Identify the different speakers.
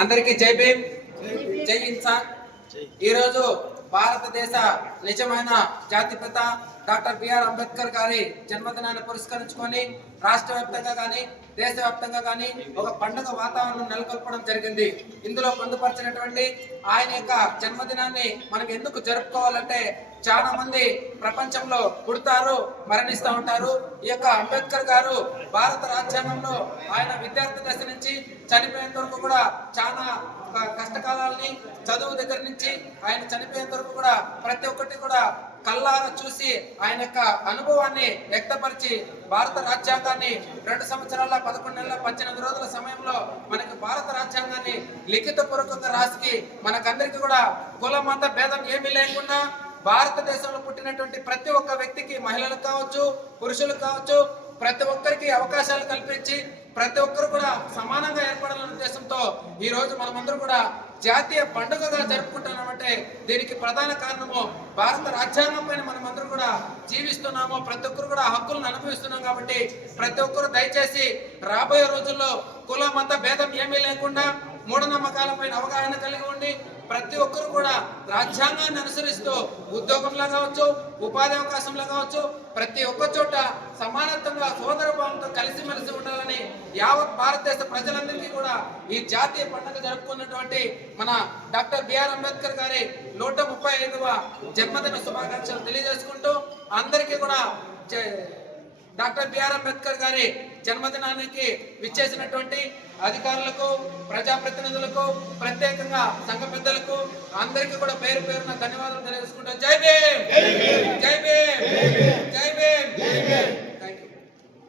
Speaker 1: అందరికీ జై భీమ్. జై ఇన్సాన్ ఈరోజు భారతదేశ నిజమైన జాతిపిత డాక్టర్ బిఆర్ అంబేద్కర్ గారి జన్మదినాన్ని పురస్కరించుకొని రాష్ట్ర వ్యాప్తంగా కానీ దేశవ్యాప్తంగా కానీ ఒక పండుగ వాతావరణం నెలకొల్పడం జరిగింది. ఇందులో పొందుపరిచినటువంటి ఆయన యొక్క జన్మదినాన్ని మనం ఎందుకు జరుపుకోవాలంటే చాలా మంది ప్రపంచంలో పుడతారు మరణిస్తూ ఉంటారు. ఈ యొక్క అంబేద్కర్ గారు భారత రాజ్యాంగంలో ఆయన విద్యార్థి దశ నుంచి చనిపోయేంత వరకు కూడా చాలా క- చదువు దగ్గర నుంచి ఆయన చనిపోయేంత వరకు కూడా ప్రతి ఒక్కటి కూడా కల్లార చూసి ఆయన యొక్క అనుభవాన్ని వ్యక్తపరిచి భారత రాజ్యాంగాన్ని రెండు సంవత్సరాల పదకొండు నెలల పద్దెనిమిది రోజుల సమయంలో మనకి భారత రాజ్యాంగాన్ని లిఖిత పూర్వకంగా రాసి మనకందరికీ కూడా కుల మత భేదం ఏమీ లేకుండా భారతదేశంలో పుట్టినటువంటి ప్రతి ఒక్క వ్యక్తికి మహిళలకు కావచ్చు పురుషులకు కావచ్చు ప్రతి ఒక్కరికి అవకాశాలు కల్పించి ప్రతి ఒక్కరు కూడా సమానంగా ఏర్పడాలనే ఉద్దేశంతో ఈ రోజు మనమందరం కూడా జాతీయ పండుగగా జరుపుకుంటున్నామంటే దీనికి ప్రధాన కారణము భారత రాజ్యాంగం పైన మనమందరం కూడా జీవిస్తున్నాము. ప్రతి ఒక్కరు కూడా హక్కులను అనుభవిస్తున్నాం కాబట్టి ప్రతి ఒక్కరు దయచేసి రాబోయే రోజుల్లో కుల మత భేదం ఏమీ లేకుండా మూఢనమ్మకాల పైన అవగాహన కలిగి ఉండి ప్రతి ఒక్కరు కూడా రాజ్యాంగాన్ని అనుసరిస్తూ ఉద్యోగంలో కావచ్చు ఉపాధి అవకాశంలో కావచ్చు ప్రతి ఒక్క చోట సమానత్వంగా సోదర భావంతో కలిసి యావత్ భారతదేశ ప్రజలందరికీ కూడా ఈ జాతీయ పండుగ జరుపుకున్నటువంటి మన డాక్టర్ బిఆర్ అంబేద్కర్ గారి నూట ముప్పై ఐదవ జన్మదిన శుభాకాంక్షలు తెలియజేసుకుంటూ అందరికీ కూడా డాక్టర్ బిఆర్ అంబేద్కర్ గారి జన్మదినానికి విచ్చేసినటువంటి అధికారులకు ప్రజాప్రతినిధులకు ప్రత్యేకంగా సంఘ పెద్దలకు అందరికీ కూడా పేరు పేరున ధన్యవాదాలు తెలియజేసుకుంటూ జై భీమ్! జై భీమ్!